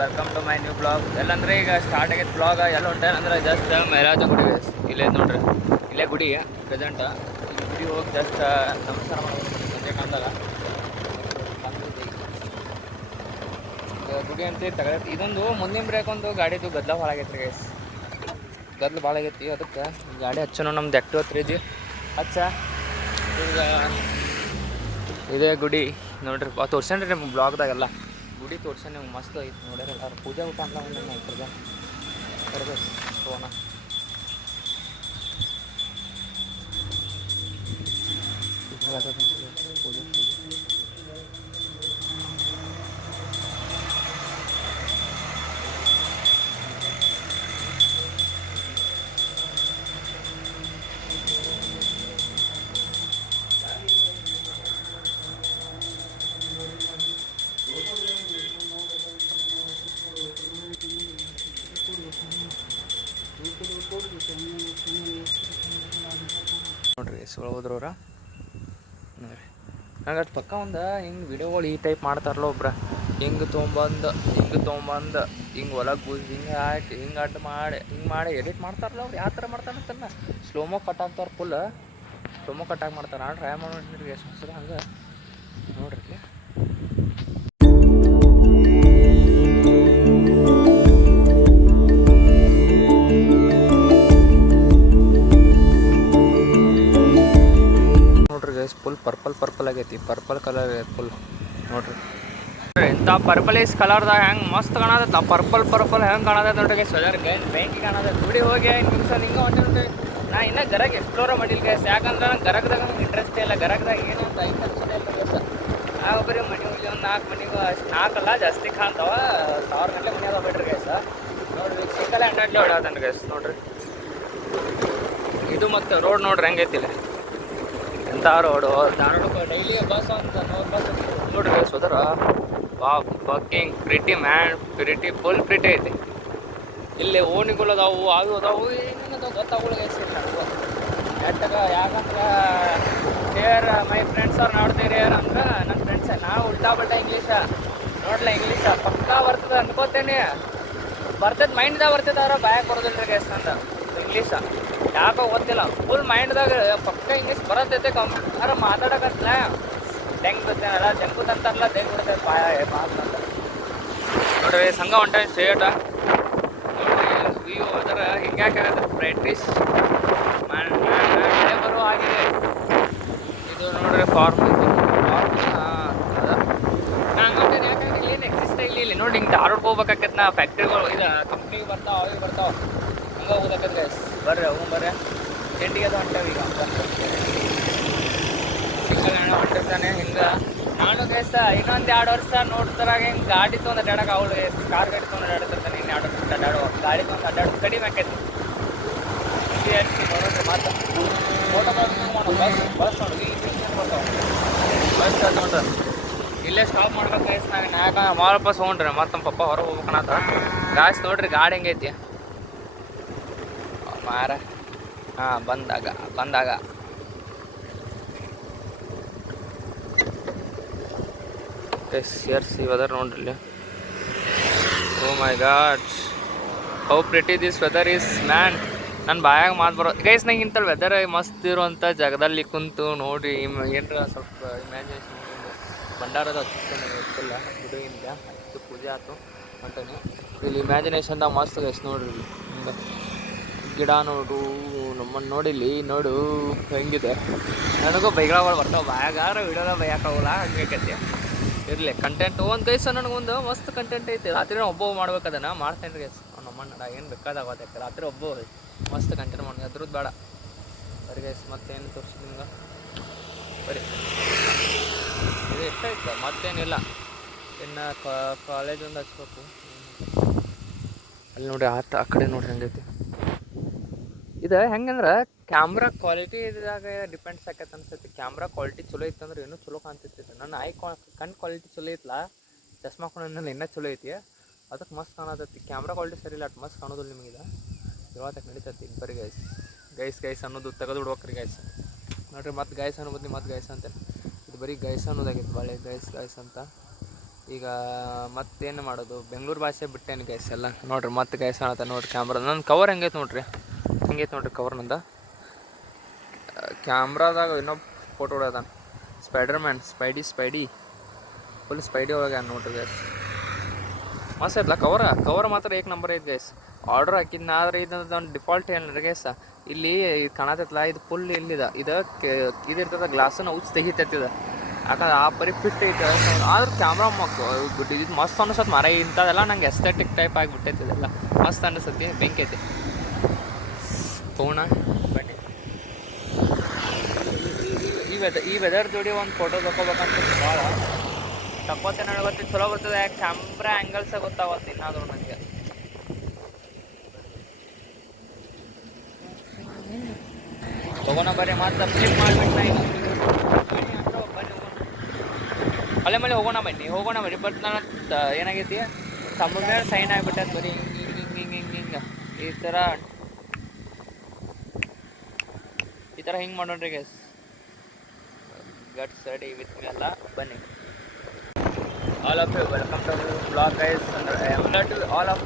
Welcome to my new blog. ಎಲ್ಲಂದ್ರೆ ಈಗ start ಆಗೈತೆ ಬ್ಲಾಗ್. ಎಲ್ಲ ಹೊಂಟೇನಂದ್ರೆ ಜಸ್ಟ್ ಮೈರಾಜ ಗುಡಿ ಇಲ್ಲೇ ನೋಡ್ರಿ, ಇಲ್ಲೇ ಗುಡಿ ಪ್ರೆಸೆಂಟ್. ಗುಡಿ ಹೋಗಿ ಜಸ್ಟ್ ನಮಸ್ಕಾರ ಮಾಡ್ಬೇಕು ಸಂಜೆ ಕಾಲದಾಗ. ಗುಡಿ ಅಂತ ತಗೊಳತಿ. ಇದೊಂದು ಮುಂದಿನ ಬ್ರೇಕ್ ಒಂದು ಗಾಡಿದು ಗದ್ದಲ ಭಾಳ ಆಗೈತೆ ರೀ ಗೈಸ್. ಗದ್ದಲು ಭಾಳ ಆಗೈತಿ, ಅದಕ್ಕೆ ಗಾಡಿ ಹಚ್ಚೋಣ. ನಮ್ದು ಆ್ಯಕ್ಟಿವ್ 3G ಹಚ್ಚ. ಈಗ ಇದೇ ಗುಡಿ ನೋಡ್ರಿ, ತೋರ್ಸೇನ್ರಿ ನಿಮ್ಗೆ ಬ್ಲಾಗ್ದಾಗೆಲ್ಲ. ಗುಡಿ ತೋರ್ಸೇನೆ ನಿಮ್ಗೆ ಮಸ್ತ್ ಐತಿ ನೋಡ್ಯಾರ ಎಲ್ಲರೂ. ಪೂಜೆ ಊಟ ಅಂತ ಹೋಗೋಣ. ಪೂಜೆ ನೋಡ್ರಿ ಹೋದ್ರವ್ರ ನೋಡ್ರಿ. ನಂಗೆ ಅಷ್ಟು ಪಕ್ಕ ಒಂದು ಹಿಂಗೆ ವಿಡಿಯೋಗಳು ಈ ಟೈಪ್ ಮಾಡ್ತಾರಲ್ಲ ಒಬ್ರ, ಹಿಂಗೆ ತೊಗೊಂಬಂದು ಹಿಂಗೆ ಒಳಗೆ ಬೂಸಿ ಹಿಂಗೆ ಹಾಕಿ ಹಿಂಗೆ ಅಡ್ಡ ಮಾಡಿ ಹಿಂಗೆ ಮಾಡಿ ಎಡಿಟ್ ಮಾಡ್ತಾರಲ್ಲ ಅವ್ರು. ಯಾವ ಥರ ಮಾಡ್ತಾರೆ ಅಂತನ್ನ ಸ್ಲೋಮೋ ಕಟ್ ಆಗ್ತಾರೆ, ಫುಲ್ ಸ್ಲೋಮೋ ಕಟ್ಟಾಗಿ ಮಾಡ್ತಾರೆ. ನಾನು ಟ್ರೈ ಮಾಡಿರಿ ಎಷ್ಟು ಹೊಸದು ಹಂಗೆ ನೋಡ್ರಿ. ಫುಲ್ ಪರ್ಪಲ್ ಆಗೈತಿ, ಪರ್ಪಲ್ ಕಲರ್ ಆಗೈತಿ ಫುಲ್ ನೋಡ್ರಿ. ಇಂಥ ಪರ್ಪಲೀಸ್ ಕಲರ್ದಾಗ ಹೆಂಗೆ ಮಸ್ತ್ ಕಾಣತೈತೆ. ಪರ್ಪಲ್ ಹೆಂಗೆ ಕಾಣತೈತೆ ನೋಡ್ರಿ ಗೈಸ್. ವೆದರ್ ಬ್ಯಾಂಕಿಗೆ ಕಾಣತೈತೆ. ಗುಡಿ ಹೋಗಿ ನಿಮಿಷ ಹಿಂಗೆ ಒಂದು ನೋಡ್ರಿ. ನಾ ಇನ್ನೂ ಗರಗ್ ಎಕ್ಸ್ಪ್ಲೋರ ಮಾಡಿಲ್ಲ ಗೈಸ್, ಯಾಕಂದ್ರೆ ನಂಗೆ ಗರಗ್ದಾಗ ನಂಗೆ ಇಂಟ್ರೆಸ್ಟ್ ಇಲ್ಲ. ಗರಗ್ದಾಗ ಏನು ಅಂತ ಐತೆ ಅನ್ಸೋದೇ ಇಲ್ಲ ಗೈಸ್. ನಾವು ಬರೀ ಮನೆ ಹೋಗಿ ಒಂದು 4 ಮನೆಗೂ ಅಷ್ಟು 4 ಅಲ್ಲ ಜಾಸ್ತಿ ಕಾಣ್ತಾವ. 1000 ಗಂಟೆ ಮನೆ ಅದಾವ ಬಿಡ್ರಿ ಗೈಸ್. ನೋಡ್ರಿ ಸಿಂಗಲ್ ಹ್ಯಾಂಡಲ್ಲಿ ಹೊಡ್ಯಾತಾನೆ ಗೈಸ್ ನೋಡ್ರಿ. ಇದು ಮತ್ತು ರೋಡ್ ನೋಡ್ರಿ ಹೆಂಗೈತಿಲ್ಲ ಎಂಥ ರೋಡು. ಧಾರವಾಡಕ್ಕೆ ಡೈಲಿ ಬಸ್ ಅಂತ 100 ಬಸ್ ನೋಡ್ರಿ ಗೈಸ್. ಹೋದ್ರ fucking pretty man, full pretty ಐತಿ. ಇಲ್ಲಿ ಓಣಿಗಳು ಅದಾವು, ಅದು ಅದಾವು, ಏನೇನದಾವು ಗೊತ್ತಾಗೋಳು ಗೈಸ್ ನನಗೂ ನೆಟ್ಟಗ. ಯಾಕಂದ್ರೆ ಮೈ ಫ್ರೆಂಡ್ಸ್ ಅವ್ರು ನೋಡ್ತೀರಿ ಅಂದ್ರೆ ನನ್ನ ಫ್ರೆಂಡ್ಸ್ ನಾವು ಉಲ್ಟಾ ಬಲ್ಟಾ ಇಂಗ್ಲೀಷ ನೋಡ್ಲ. ಇಂಗ್ಲೀಷ ಪಕ್ಕಾ ಬರ್ತದೆ ಅನ್ಕೋತೇನೆ, ಬರ್ತೈತೆ ಮೈಂಡ್ದಾಗ ಬರ್ತೈತೆ. ಅವ್ರ ಬಾಯಾಗ ಬರೋದಿಲ್ಲ ರೀ ಗೈಸ್ ನಂದು ಇಂಗ್ಲೀಷ. ಯಾಕೋ ಗೊತ್ತಿಲ್ಲ, ಫುಲ್ ಮೈಂಡ್ದಾಗ ಪಕ್ಕ ಇಂಗ್ಲೀಷ್ ಬರತ್ತೈತೆ. ಅವ್ರ ಮಾತಾಡಕತ್ತಲ್ಲ ಡೆಂಗ್ ಗೊತ್ತೇನಲ್ಲ, ಜಂಗುತ್ ಅಂತಾರಲ್ಲ, ಡೆಂಗ್ ಬಿಡ್ತೈತೆ ಬಾಯ ಮಾತಂತ ನೋಡ್ರಿ. ಸಂಘ ಹೊಂಟ ಸ್ಟೇಟ ನೋಡ್ರಿ. ವ್ಯೂ ಅದರ ಹಿಂಗ್ಯಾಕೆ ಬ್ರೈಟಿಶ್ ಮಳೆ ಬರೋ ಆಗಿದೆ. ಇದು ನೋಡ್ರಿ ಫಾರ್ಮ್ ಐತಿ. ಹಂಗೆ ಯಾಕಂದ್ರೆ ಇಲ್ಲಿ ಏನು ಎಕ್ಸಿಸ್ಟ್ ಇಲ್ಲಿ ನೋಡಿ. ಹಿಂಗೆ ಧಾರವಾಡ ಹೋಗ್ಬೇಕಾಕೈತೆ. ನಾ ಫ್ಯಾಕ್ಟ್ರಿಗಳು ಇದು ಕಂಪ್ನಿಗೆ ಬರ್ತಾವೆ, ಅವಿಗೆ ಬರ್ತಾವೆ, ಹಂಗೆ ಹೋಗ್ಬೇಕೈತೆ ಗೈಸ್. ಬರ್ರಿ ಬರ್ರಿ ತಿಂಡಿಗೆ ಅದು ಹೊಂಟೇವಿ ಈಗ. ಸಿಂಗಲ್ ಹಣ ಹೊಂಟಿರ್ತಾನೆ ಹಿಂಗೆ. ನಾನು ಗೈಸ್ ಇನ್ನೊಂದು 2 ವರ್ಷ ನೋಡ್ತಾರಾಗ ಹಿಂಗೆ ಗಾಡಿ ತೊಗೊಂಡು ಅಡ್ಡಾಡಕ್ಕೆ ಅವಳು ಕಾರ್ ಗಾಡಿ ತೊಗೊಂಡು ಅಡ್ಡಾಡ್ತಿರ್ತಾನೆ. ಇನ್ನು 2 ವರ್ಷ ಅಡ್ಡಾಡುವ ಗಾಡಿ ತೊಗೊಂಡು ಅಡ್ಡಾಡೋದು ಕಡಿಮೆ ಆಕೈತಿ. ಬರೋದ್ರಿ ಮಾತು ಫೋಟೋ ಬಸ್ ನೋಡಿ ಬಸ್ ನೋಡ್ರಿ. ಇಲ್ಲೇ ಸ್ಟಾಪ್ ಮಾಡ್ಬೇಕು ಗೈಸ್. ನಾನು ಯಾಕೆ ವಾಪಸ್ ಹೋಗ್ರಿ ಮತ್ತೆ ನಮ್ಮ ಪಪ್ಪ ಹೊರಗೆ ಹೋಗ್ಬೇಕನ್ನತ್ತ ಗಾಯ್ಸ್. ನೋಡ್ರಿ ಗಾಡಿ ಹೆಂಗೈತಿ ಮಾರ. ಹಾಂ ಬಂದಾಗ ಸೇರಿಸಿ ವೆದರ್ ನೋಡ್ರಿ ಇಲ್ಲಿ. Oh my God, how pretty this weather is man. ನನ್ನ ಬಾಯಾಗ ಮಾತು ಬರೋ ಗೈಸ್. ನಂಗೆ ಇಂಥ ವೆದರ್ ಮಸ್ತ್ ಇರುವಂಥ ಜಾಗದಲ್ಲಿ ಕುಂತು ನೋಡಿ ಏನರ ಸ್ವಲ್ಪ ಇಮ್ಯಾಜಿನೇಷನ್ ಭಂಡಾರದ ಹಚ್ಚಿಲ್ಲ ಗುಡಿಯಿಂದ ಆಯಿತು, ಪೂಜೆ ಆಯ್ತು ಹೊಂಟನಿ. ಇಲ್ಲಿ ಇಮ್ಯಾಜಿನೇಷನ್ದಾಗ ಮಸ್ತ್ ಗೈಸ್ ನೋಡ್ರಿ. ಇಲ್ಲಿ ಹಿಂಗೆ ಗಿಡ ನೋಡು, ನಮ್ಮನ್ನು ನೋಡಿಲ್ಲಿ ನೋಡು ಹೆಂಗಿದೆ. ನನಗೂ ಬೈಗಳಗಳು ಬರ್ತಾವೆ ಬಾಯಾಗಾರ, ವಿಡಿಯೋದಾಗ ಬೈಯಾಕಾಗಲ್ಲ ಹಂಗೆ ಇರಲಿ. ಕಂಟೆಂಟ್ ಒಂದು ಗೈಸ್ ನನಗೊಂದು ಮಸ್ತ್ ಕಂಟೆಂಟ್ ಐತಿ. ರಾತ್ರಿ ಒಬ್ಬ ಮಾಡ್ಬೇಕದನ್ನು ಮಾಡ್ತೇನೆ ರೀ ಗೈಸ್. ನಮ್ಮಣ್ಣ ಏನು ಬೇಕಾದಾಗತ್ತೆ ರಾತ್ರಿ ಒಬ್ಬ ಮಸ್ತ್ ಕಂಟೆಂಟ್ ಮಾಡಿ ಅದ್ರದ್ದು ಬೇಡ ಬರೀ ಗೈಸ್. ಮತ್ತೇನು ತೋರಿಸಿ ನಿಮ್ಗೆ ಬರೀ ಇದು ಎಷ್ಟಾಯ್ತು ಮತ್ತೇನಿಲ್ಲ. ಇನ್ನು ಕಾಲೇಜೊಂದು ಹಚ್ಬೇಕು. ಅಲ್ಲಿ ನೋಡಿ ಆ ಕಡೆ ನೋಡಿ ಹೆಂಗೈತಿ ಇದು. ಹೆಂಗಂದ್ರೆ ಕ್ಯಾಮ್ರಾ ಕ್ವಾಲಿಟಿ ಇದ್ರಾಗ ಡಿಪೆಂಡ್ಸ್ ಆಕೈತೆ ಅನ್ಸೈತಿ. ಕ್ಯಾಮ್ರಾ ಕ್ವಾಲಿಟಿ ಚಲೋ ಇತ್ತು ಅಂದ್ರೆ ಇನ್ನೂ ಚಲೋ ಕಾಣ್ತೈತಿ. ನನ್ನ ಕಣ್ಣು ಕ್ವಾಲಿಟಿ ಚಲೋ ಐತಲ್ಲ, ಚಸ್ಮಾ ಹಾಕೊಂಡ್ಮೇಲೆ ಇನ್ನೂ ಚಲೋ ಐತಿ, ಅದಕ್ಕೆ ಮಸ್ತ್ ಕಾಣತೈತಿ. ಕ್ಯಾಮ್ರಾ ಕ್ವಾಲಿಟಿ ಸರಿ ಇಲ್ಲ, ಅಟ್ ಮಸ್ತ್ ಕಾಣೋದಿಲ್ಲ ನಿಮಗಿದೆ. ಇವಾಗ ನಡೀತೈತಿ ಬರೀ ಗೈಸ್ ಅನ್ನೋದು ತೆಗೆದು ಬಿಡ್ಬೇಕ್ರಿ ಗೈಸ್. ನೋಡ್ರಿ ಮತ್ತೆ ಗೈಸ್ ಅನ್ನೋ ಬದ್ಲಿ ಮತ್ತೆ ಗೈಸ್ ಅಂತ ಇದು ಬರೀ ಗೈಸ್ ಅನ್ನೋದಾಗೈತೆ ಭಾಳ ಗೈಸ್ ಅಂತ. ಈಗ ಮತ್ತೇನು ಮಾಡೋದು, ಬೆಂಗಳೂರು ಭಾಷೆ ಬಿಟ್ಟೇನು ಗೈಸ್ ಎಲ್ಲ ನೋಡ್ರಿ. ಮತ್ತೆ ಗೈಸ್ ಕಾಣತ್ತೆ ನೋಡ್ರಿ ಕ್ಯಾಮ್ರಾ. ನನ್ನ ಕವರ್ ಹೆಂಗೈತೆ ನೋಡ್ರಿ, ಹೆಂಗೈತೆ ನೋಡ್ರಿ ಕವರ್ ನಂದ. ಕ್ಯಾಮ್ರಾದಾಗ ಇನ್ನೊಬ್ಬ ಫೋಟೋ ಹೊಡ್ದಾನ, ಸ್ಪೈಡರ್ ಮ್ಯಾನ್, ಸ್ಪೈಡಿ ಫುಲ್ ಸ್ಪೈಡಿ ಒಳಗೆ ನೋಡ್ರಿ ಗೈಸ್. ಮಸ್ತ್ ಐತಲ್ಲ ಕವರ್ ಮಾತ್ರ ಏಕ್ ನಂಬರ್ ಐತೆ ಗೈಸ್. ಆರ್ಡ್ರ್ ಹಾಕಿದ್ನ, ಆದರೆ ಇದೊಂದು ಡಿಫಾಲ್ಟ್ ಏನ್ರಿ ಗೈಸ್, ಇಲ್ಲಿ ಇದು ಕಾಣತೈತಲ್ಲ, ಇದು ಫುಲ್ ಇಲ್ಲಿದೆ, ಇದಿರ್ತದ ಗ್ಲಾಸನ್ನು ಉಚ್ಚಿ ತೆಗಿತೈತಿದ. ಯಾಕಂದ್ರೆ ಆ ಪರಿ ಫಿಟ್ ಐತೆ. ಆದ್ರೆ ಕ್ಯಾಮ್ರಾ ಇದು ಮಸ್ತ್ ಅನಿಸತ್ತೆ ಮರ. ಇಂಥದೆಲ್ಲ ನಂಗೆ ಎಸ್ಥೆಟಿಕ್ ಟೈಪ್ ಆಗಿಬಿಟ್ಟೈತೆ. ಇದೆಲ್ಲ ಮಸ್ತ್ ಅನಿಸತ್ತೆ, ಬೆಂಕಿ ಐತೆ. ತೋಣ ಬನ್ನಿ, ಈ ವೆದರ್ ಜೋಡಿ ಒಂದು ಫೋಟೋ ತಗೋಬೇಕಂತ ಭಾಳ ತಗೋತೇನೆ ಗೊತ್ತಿ. ಚಲೋ ಬರ್ತದೆ, ಕ್ಯಾಮ್ರಾ ಆ್ಯಂಗಲ್ಸ ಗೊತ್ತಾಗತ್ತೆ ಇನ್ನಾದರೂ ನನಗೆ. ತಗೋಣ ಬರ್ರಿ, ಮತ್ತೆ ಫ್ಲಿಪ್ ಮಾಡಿಬಿಟ್ಟು ಈಗ ಬನ್ನಿ ಅಲ್ಲೇ ಮಳೆ ಹೋಗೋಣ ಬನ್ನಿ. ಬಟ್ ನಾನು ಏನಾಗೈತಿ, ತಮ್ಮ ಮೇಲೆ ಸೈನ್ ಆಗಿಬಿಟ್ಟೈತೆ ಬರೀ ಹಿಂಗೆ ಈ ಥರ ಹಿಂಗೆ ಮಾಡೋಣ್ರಿ guys. Gets ready with me ಅಲ್ಲ, ಬನ್ನಿ. All of you welcome to blog guys. ಅಂದರೆ ಆಲ್ ಆಫ್